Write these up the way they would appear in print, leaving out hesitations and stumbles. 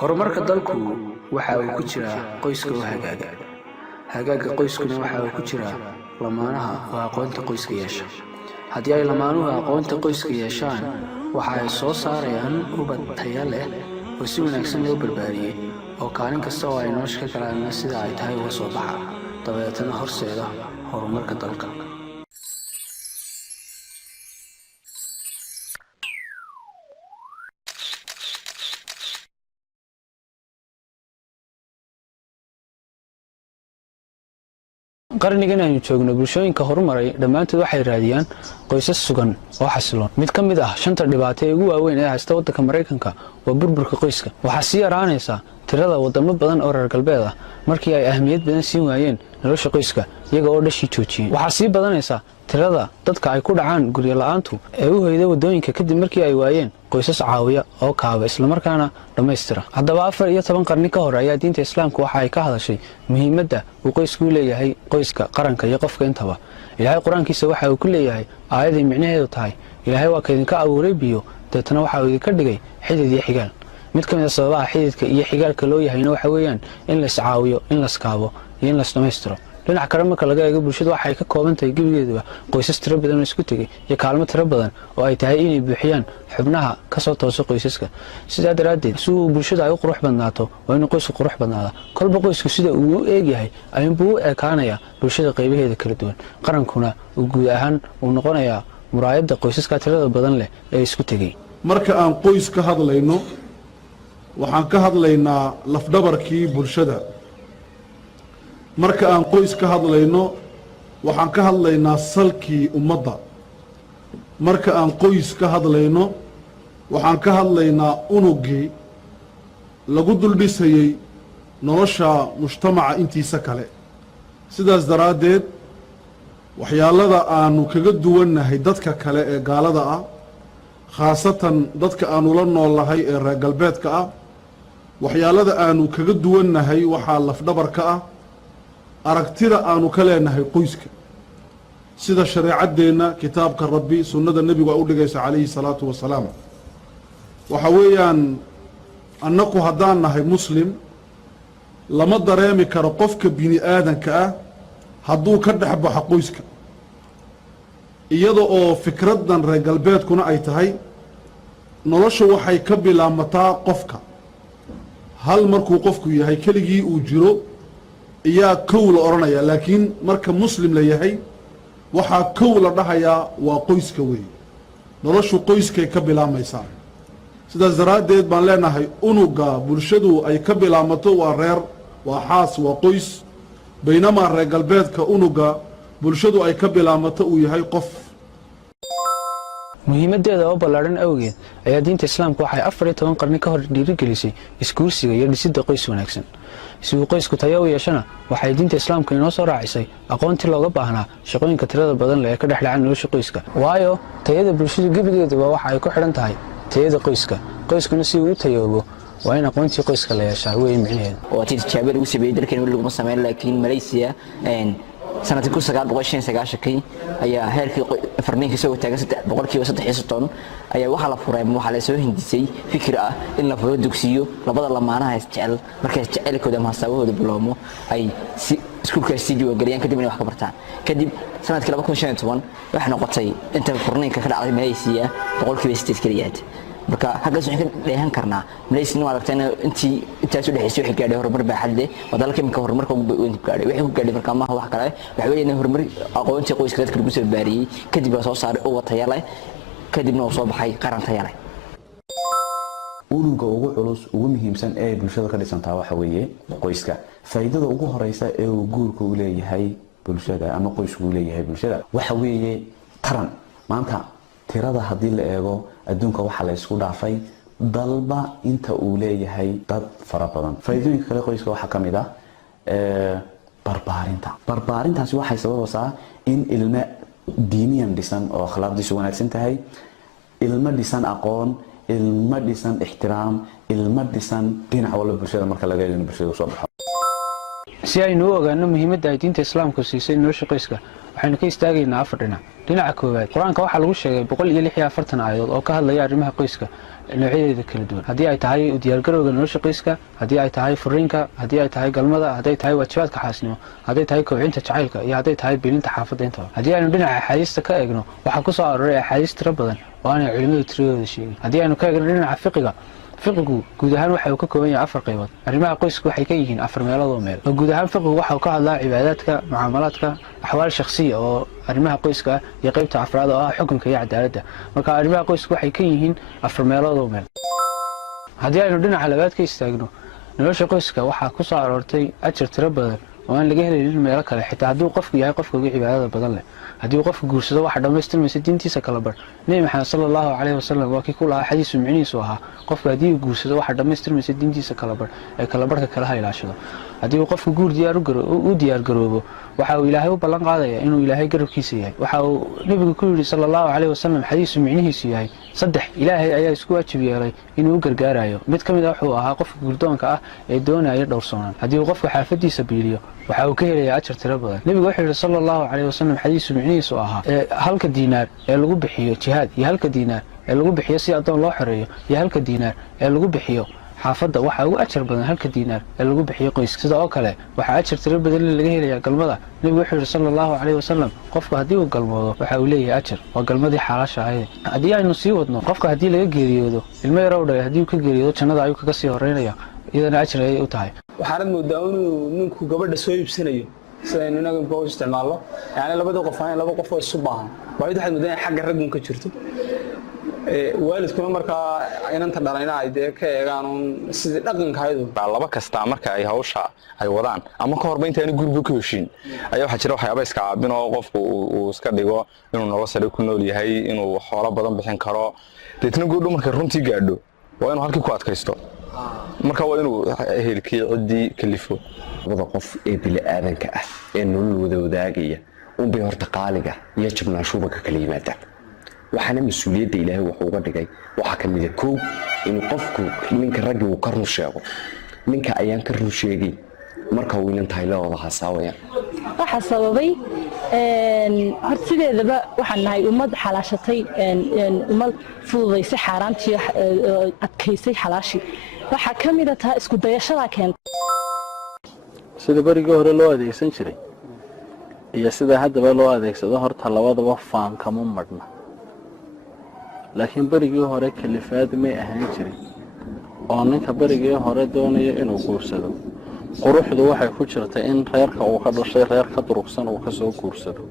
horumarka dalku waxa uu ku jiraa qoyska oo hagaaga. Hagaaga qoyskuna waxa uu ku jiraa lamaanaha oo aqoonta qoyska yeesha. Haddii ay lamaanuhu aqoonta qoyska yeeshaan, waxa ay soo saarayaan ubad tayo leh oo si wanaagsan loo barbaariyay oo kaalin kasta oo ay nolosha ka galaan sida ay tahay uga soo baxa, dabeetana horseeda horumarka dalka. qarnigan aynu joogno bulshooyinka horumaray dhammaantood waxay raadiyaan qoysas sugan oo xasiloon. mid ka mid ah shanta dhibaato ee ugu waaweyn ee haysta waddanka Mareykanka waa burburka qoyska. waxaa sii yaraanaysa tirada wadamo badan oo reer galbeed ah markii ay ahmiyad badan siin waayeen nolosha qoyska iyaga oo dhashii joojiyay. waxaa sii badanaysa tirada dadka ay ku dhacaan guryo la'aantu ee u hoyda wadooyinka kadib markii ay waayeen qoysas caawiya oo kaaba isla markaana dhammaystira. haddaba 14 qarni ka hor ayaa diinta Islaamku waxa ay ka hadashay muhiimadda uu qoysku leeyahay, qoyska, qaranka iyo qofka intaba. Ilaahay quraankiisa waxa uu ku leeyahay aayadii micnaheedu tahay Ilaahay waa kaydinka abuuray biyo, deetana waxa uu idinka dhigay xidhiidh iyo xigaal. mid ka mid ah sababaha xidhiidhka iyo xigaalka loo yahayna waxa weeyaan in la iscaawiyo, in la iskaabo iyo in la dhammaystiro. dhinaca kale marka laga eego bulshada waxay ka kooban tahay gebigeeduba qoysas tiro badan oo isku tegay iyo kaalmo tiro badan oo ay tahay inay buuxiyaan xubnaha ka soo toosa qoysaska. sidaa daraaddeed si uu bulshada ay u qurux badnaato waa inuu qoysku qurux badnaada. kolba qoysku sida uu u eegyahay ayuunbuu u ekaanayaa bulshada qaybaheeda kala duwan. qarankuna uu guud ahaan uu noqonayaa muraayadda qoysaska tirada badan leh ee isku tegay. marka aan qoys ka hadlayno waxaan ka hadlaynaa lafdhabarkii bulshada. marka aan qoys ka hadlayno waxaan ka hadlaynaa salkii ummadda. marka aan qoys ka hadlayno waxaan ka hadlaynaa unugii lagu duldhisayey nolosha mujtamaca intiisa kale. sidaas daraaddeed waxyaalada aanu kaga duwannahay dadka kale ee gaalada ah, khaasatan dadka aanu la noolnahay ee reer galbeedka ah, waxyaalada aanu kaga duwannahay waxaa lafdhabarka ah aragtida aanu ka leenahay qoyska, sida shareecaddeenna, kitaabka rabbi, sunnada nebigu ay u dhigaysa calayhi salaatu wasalaam. waxa weeyaan annaku haddaan nahay muslim lama dareemi karo qofka bini aadanka ah hadduu ka dhex baxo qoyska, iyada oo fikraddan reer galbeedkuna ay tahay nolosha waxay ka bilaabmataa qofka hal markuu qofku yahay keligii uu jiro iyaa kow la odhanayaa, laakiin marka muslim la yahay waxaa kow la dhahayaa waa qoyska weeye. noloshu qoyskay ka bilaabmaysaa. sidaas daraaddeed baan leenahay unuga bulshadu ay ka bilaabmato waa reer, waa xaas, waa qoys, baynamaa reer galbeedka unuga bulshadu ay ka bilaabmato uu yahay qof. muhiimadeeda oo ballaaran awgeed ayaa diinta Islaamku waxay 14 qarni ka hor dhiirigelisay iskuursiga iyo dhisidda qoys wanaagsan. si uu qoysku tayo u yeeshana waxay diinta Islaamku inoo soo raacisay aqoontii looga baahnaa shaqooyinka tirada badan leh ee ka dhexdhacaan nolosha qoyska. waayo tayada bulshada gebigeeduba waxa ay ku xidhan tahay tayada qoyska. qoyskuna si uu u tayoobo waa in aqoontii qoyska la yeeshaa weeye micnaheedu. oo tijaabo lagu sameeyay dalkeen wali lagu sameeyay laakiin Malaysia sanadkii 1990 ayaa heerkii farniinka soo taagan 330 ayaa waxa la furay waxa la soo hindisay fikir ah in la furo dugsiyo labada lamaanaha isjecel markay isjecelkooda ma sababooda bilowmo ay si iskuulka studio galiyaan kadib inay wax ka bartaan. kadib sanadkii 2015 waxa noqotay inta farniinka ka dhacay Malaysia 8% kaliya. marka halkaas waxaan ka dheehan karnaa Malaysia waa aragtayna intaas u dhaxaysay wixii gaadhay horumar baaxad leh oo dalka imika horumarka uu gaadhay wixii ku gaadhay marka ma wax kale waxa weeyaan horumar aqoonta qoyska dadka lagu soo baariyay kadib waa soo saaray oo tayo leh kadibna uu soo baxay qaran tayo leh. unuga ugu culus ugu muhiimsan ee bulshada ka dhisantaa waxa weeye qoyska. faa'iidada ugu horeysa ee uu guurku u leeyahay bulshada ama qoysku u leeyahay bulshada waxa weeye taran. maanta tirada haddii la eego adduunka waxa la isku dhaafay dalba inta uu leeyahay dad fara badan. faa'iidooyinka kale qoyska waxa ka mid ah barbaarintaasi waxay sababaysaa in ilmo diiniyan dhisan oo akhlaaqdiisu wanaagsan tahay, ilmo dhisan aqoon, ilmo dhisan ixtiraam, ilmo dhisan dhinac walba bulshada marka laga eego bulshada soo baxo. si aynu u ogaano muhiimadda ay diinta Islaamku siisay nolosha qoyska waxaynu ka istaagaynaa 4 dhinac. dhinaca koowaad quraanka waxa lagu sheegay 146 aayadood oo ka hadlaya arrimaha qoyska. noocyadeeda kala duwan haddii ay tahay u diyaargarowga nolosha qoyska haddii ay tahay furiinka haddii ay tahay galmada hadday tahay waajibaadka xaasnimo hadday tahay kobcinta jacaylka iyo hadday tahay biilinta xaafadda intaba haddii aynu dhinaca axaadiista ka eegno waxaa ku soo aroray axaadiis tiro badan oo aanay culimmadu tiradooda sheegin haddii aynu ka eegno dhinaca fiqigu guud ahaan waxa uu ka kooban yahay 4 qaybood arrimaha qoysku waxay ka yihiin 4 meelood oo meel guud ahaan fiqigu waxa uu ka hadlaa cibaadaadka mucaamalaadka axwaal shakhsiya oo arrimaha qoyska iyo qaybta afraad oo ah xukunka iyo cadaaladda marka arrimaha qoysku waxay ka yihiin 4 meelood oo meel haddii aynu dhinaca labaad ka istaagno nolosha qoyska waxaa ku soo aroortay ajar tiro badan oo aan laga helin meelo kale xitaa hadduu qofku yahay qofka ugu cibaadada badan leh haddii qofku guursado waxa dhameystirmaysa diintiisa kala bar nabi maxamed sallallahu alayhi wasallam waa kii ku lahaa xadiis micnihiisu ahaa qofka haddii uu guursado waxa dhameystirmaysa diintiisa kala bar ee kala barka kala haylaashado haddii uu qofku guur diyaar garoobo waxa uu ilaahay u ballan qaadayaa inuu ilaahay garabkiisa yahay waxa uu nabigu ku yiri sallallahu alayhi wasallam xadiis micnihiisu yahay saddex ilaahay ayaa isku waajib yeelay inuu gargaarayo mid kamid ah wuxuu ahaa qofka guurdoonka ah ee doonaya dhowrsoonaan haddii uu qofku xaafadiisa biiliyo waxa uu ka helayaa ajar tiro badan nabigu wuxuu yiri sallallahu alayhi wasallam xadiis micnihiisu ahaa halka diinaar ee lagu bixiyo jihaad iyo halka diinaar ee lagu bixiyo si adoon loo xoreeyo iyo halka diinaar ee lagu bixiyo xaafadda waxa ugu ajar badan halka diinaar ee lagu bixiyo qoyska sida oo kale waxa ajar tiro badan laga helayaa galmada nabigu wuxuu yiri sallallahu alayhi wasallam qofka haddii uu galmoodo waxa uu leeyahay ajar waa galmadii xalaasha ahayd haddii aynu sii wadno qofka haddii laga geeriyoodo ilmo yar oo dhalay haddii uu ka geeriyoodo jannada ayuu kaga sii horeynaya iyadana ajar ay u tahay waxaanad moodaa inuu ninku gabadha soo iibsanayo sidaynu inaga u isticmaalno yani labada qof aan laba qof oo isu baahan baayid waxaad moodaa in xagga raggun ka jirto waalidkuna markaa inanta dhalayna ay ka eegaan sidii dhaqankaydu laba kasta marka ay hawsha ay wadaan ama ka horba intaanu gurbu ka heshiin ayaa waxa jira waxyaabo iska caabin oo qofku uu iska dhigo inuu nolol sare ku nool yahay inuu xoolo badan bixin karo deetna guddo marka runtii gaadho waa inuu halkii ku adkaysto marka waa inuu ehelkii cidii kalifo wada qof ee bil aadanka ah ee nolol wada wadaagaya bay horta qaaliga iyo jabnaashuba ka kala yimaadaan waxaana mas'uuliyadda ilaahay wuxuu uga dhigay waxa kamid ah koow in qofku ninka ragga uu ka run sheego ninka ayaan ka run sheegay marka uu inta hayla wada hasaawaya waxa sababay hortideedaba waxaan nahay ummad xalaashatay ummad fududaysay xaaraantii adkaysay xalaashi waxa kamid ah isku dayashada keentay sida barigii hore loo adeegsan jiray iyo sida haddaba loo adeegsado horta labadaba faan kama marna laakiin barigii hore kalifaad may ahaan jirin oo ninka barigii hore doonaya inuu guursado quruxdu waxay ku jirtay in reerka uu ka dhashay reer ka durugsan uu ka soo guursado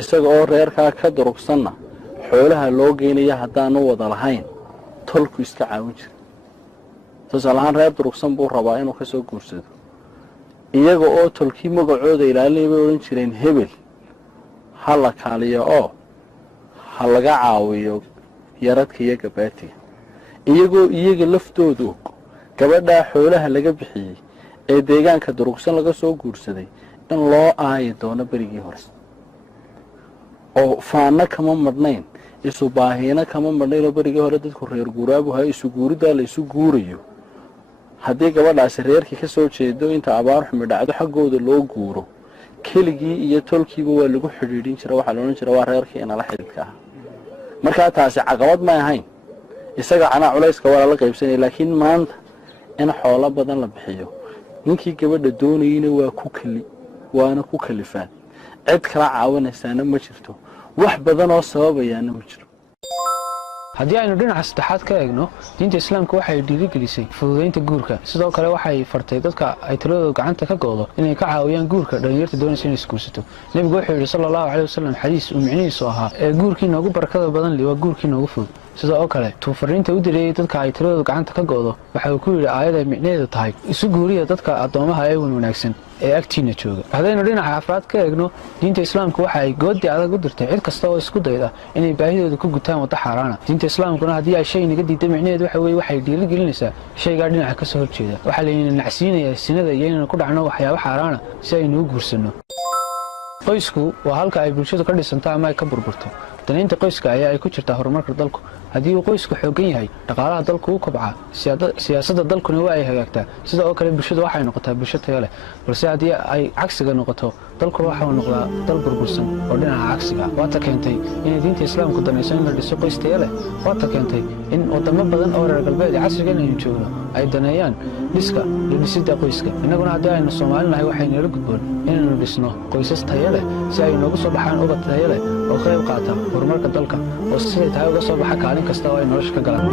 isaga oo reerka ka durugsanna xoolaha loo geenaya hadaan u wada lahayn tolku iska caawin jiray tusalahan reer durugsan buu rabaa inuu ka soo guursado iyaga oo tolkii magacooda ilaalinaya oran jireen hebel hala kaaliyo oo halaga caawiyo yaradka iyo gabaatiga iyagoo iyaga laftoodu gabadha xoolaha laga bixiyay ee deegaanka durugsan laga soo guursaday in loo aayo doono barigii hore oo faana kama marnayn isu baahina kama marnayn oo barigii hore dadku reer guuraabu hay isu guurida la isu guurayo haddii gabadhaasi reerkii ka soo jeedo inta abaar xumi dhacdo xaggooda loo guuro keligii iyo tolkiiba waa lagu xidhiidhin jiray waxa la oran jiray waa reerkii inala xidhiidhka ah marka taasi caqabad ma ahayn isaga cana culayska waa la qaybsanay laakiin maanta in xoolo badan la bixiyo ninkii gabadha doonayna waa ku kali waana ku kalifaan cid kala caawinaysaana ma jirto wax badan oo sababayaana ma jiro haddii aynu dhinaca saddexaad ka eegno diinta islaamka waxay dhiirigelisay fududeynta guurka sidoo kale waxay fartay dadka ay taladooda gacanta ka goodo inay ka caawiyaan guurka dhalinyarta doonaysa inay isguursato nabigu wuxuu yidhi sallallahu alayhi wasallam xadiis uu micnihiisu ahaa ee guurkii noogu barakada badan leh waa guurkii noogu fudud sidoo kale tuu fariinta u direeyay dadka ay taladooda gacanta ka goodo waxa uu ku yidhi aayada micnaheedu tahay isu guuriya dadka addoomaha ee wanaagsan ee agtiina jooga haddaynu dhinaca afraad ka eegno diinta islaamka waxa ay goodi adag u dirtay cid kasta oo isku dayda inay baahidooda ku gutaan wada xaraana diinta islaamkuna haddii ay shay naga diiday micnaheedu waxa weeye waxay dhiirigelinaysaa shayga dhinaca ka soo horjeeda waxa la yidhi nacsiinaya sinada iyo inaan ku dhacno waxyaabo xaraana si aynu u guursano qoysku waa halka ay bulshadu ka dhisanto ama ay ka burburto danaynta qoyska ayaa ay ku jirtaa horumarka dalku haddii uu qoysku xoogan yahay dhaqaalaha dalku u kobcaa siyaasadda dalkuna waa ay hagaagtaa sida oo kale bulshadu waxay noqotaa bulsho tayo leh balse haddii ay cagsiga noqoto dalku waxa uu noqdaa dal burbursan oo dhinaca cagsiga ah. Waata keentay in diinta Islaamku danayso in la dhiso qoys tayo leh. Waata keentay in wadamo badan oo reer galbeed casrigan aynu joogno ay daneeyaan dhiska iyo dhisidda qoyska. Innaguna haddii aynu Soomaalinahay waxaynu la gudboon inaynu dhisno qoysas tayo leh si ay noogu soo baxaan ubad tayo leh oo ka qayb qaata horumarka dalka oo siday tahay uga soo baxa kaalin kasta oo ay nolosha ka galaan.